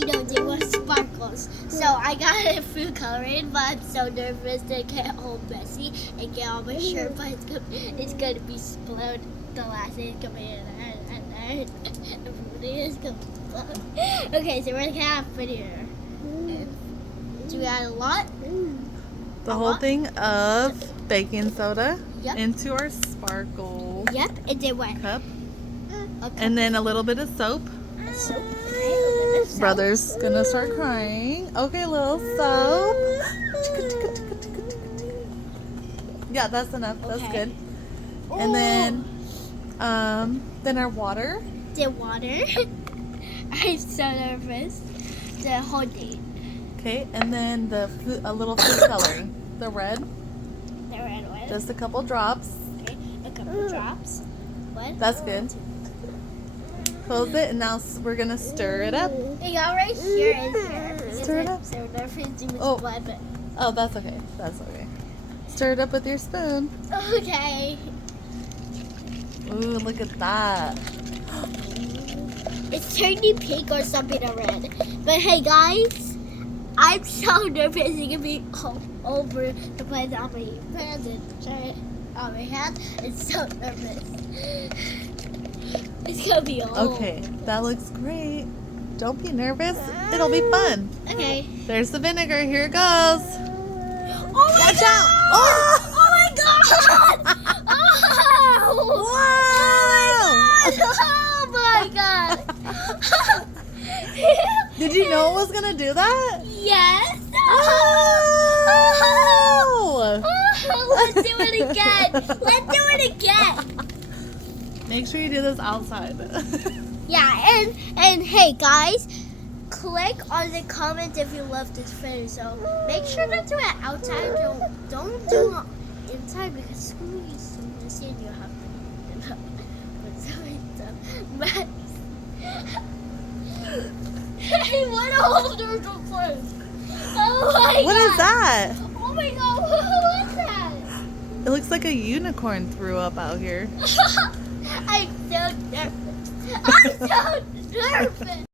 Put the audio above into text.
they were sparkles. So I got it food coloring, but I'm so nervous to get all messy and get all my shirt, but it's gonna be split. The last thing is gonna be in there, and then everybody is gonna explode. Okay, so we're gonna have vinegar. Do we add a lot? The whole thing of baking soda Yep. into our sparkle Yep, and then what? cup. Okay. And then a little bit of soap. Soap. Okay, a little bit of soap. Brother's gonna start crying. Okay, little soap. Yeah, that's enough. That's Okay. good. And then our water. The water. I'm so nervous. The whole thing. Okay, and then a little food coloring. The red. The red one. Just a couple drops. Okay, a couple drops. What? That's good. Close it, and now we're gonna stir it up. You got right here and here. Stir it up. So we're nervous with Oh. blood, but Oh, that's okay. That's okay. Stir it up with your spoon. okay. Ooh, look at that. It's turning pink or something or red. But hey guys, I'm so nervous it's gonna be all over the place on my hands and on my hands. It's so nervous. It's gonna be all Okay, that looks great. Don't be nervous. It'll be fun. Okay. There's the vinegar. Here it goes. Oh my Watch god! out! Oh! Oh my god! Oh my god! Did you know it was gonna do that? Yes! Oh! Let's do it again! Let's do it again! Make sure you do this outside. Yeah, and hey guys, click on the comment if you love this video. So make sure to do it outside. Don't do it inside because it's gonna be so messy and you have to put some stuff. Hey, what a holder to close! Oh my god! What is that? Oh my god! What's that? It looks like a unicorn threw up out here. I'm so nervous. I'm so nervous.